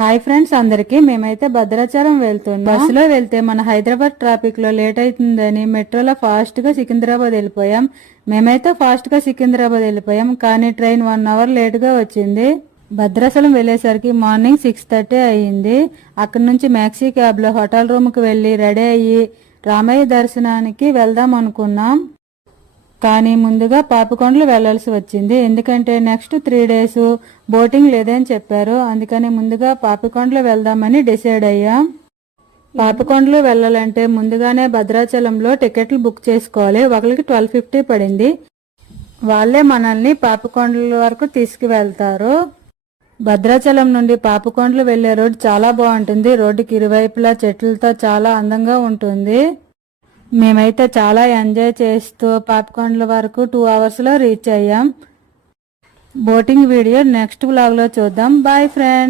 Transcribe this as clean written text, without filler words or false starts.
Hi friends అందరికి మేమైతే భద్రాచలం వెళ్తున్నాం. బస్సులో వెళ్తే మన హైదరాబాద్ ట్రాఫిక్ లో లేట్ అవుతుందని మెట్రోలో ఫాస్ట్ గా సికింద్రాబాద్ వెళ్ళిపోయాం. మేమైతే ఫాస్ట్ గా సికింద్రాబాద్ వెళ్ళిపోయాం, కానీ ట్రైన్ 1 అవర్ లేట్ గా వచ్చింది. భద్రాచలం వెళ్ళేసరికి మార్నింగ్ 6:30 అయ్యింది. అక్కడి నుంచి మ్యాక్సీ క్యాబ్ లో హోటల్ రూమ్ కి వెళ్లి రెడీ అయ్యి రామయ్య దర్శనానికి వెళ్దాం అనుకున్నాం. కానీ ముందుగా పాపికొండలు వెళ్లాల్సి వచ్చింది, ఎందుకంటే నెక్స్ట్ 3 days బోటింగ్ లేదని చెప్పారు. అందుకని ముందుగా పాపికొండలు వెళ్దామని డిసైడ్ అయ్యాం. పాపికొండలు వెళ్ళాలంటే ముందుగానే భద్రాచలంలో టికెట్లు బుక్ చేసుకోవాలి. ఒకరికి 1250 పడింది. వాళ్ళే మనల్ని పాపికొండల వరకు తీసుకువెళ్తారు. భద్రాచలం నుండి పాపికొండలు వెళ్లే రోడ్ చాలా బాగుంటుంది. రోడ్డుకి ఇరువైపులా చెట్లతో చాలా అందంగా ఉంటుంది. మేమైతే చాలా ఎంజాయ్ చేస్తూ పాపికొండల వరకు 2 hours లో రీచ్ అయ్యాం. బోటింగ్ వీడియో నెక్స్ట్ వ్లాగ్ లో చూద్దాం. Bye friends.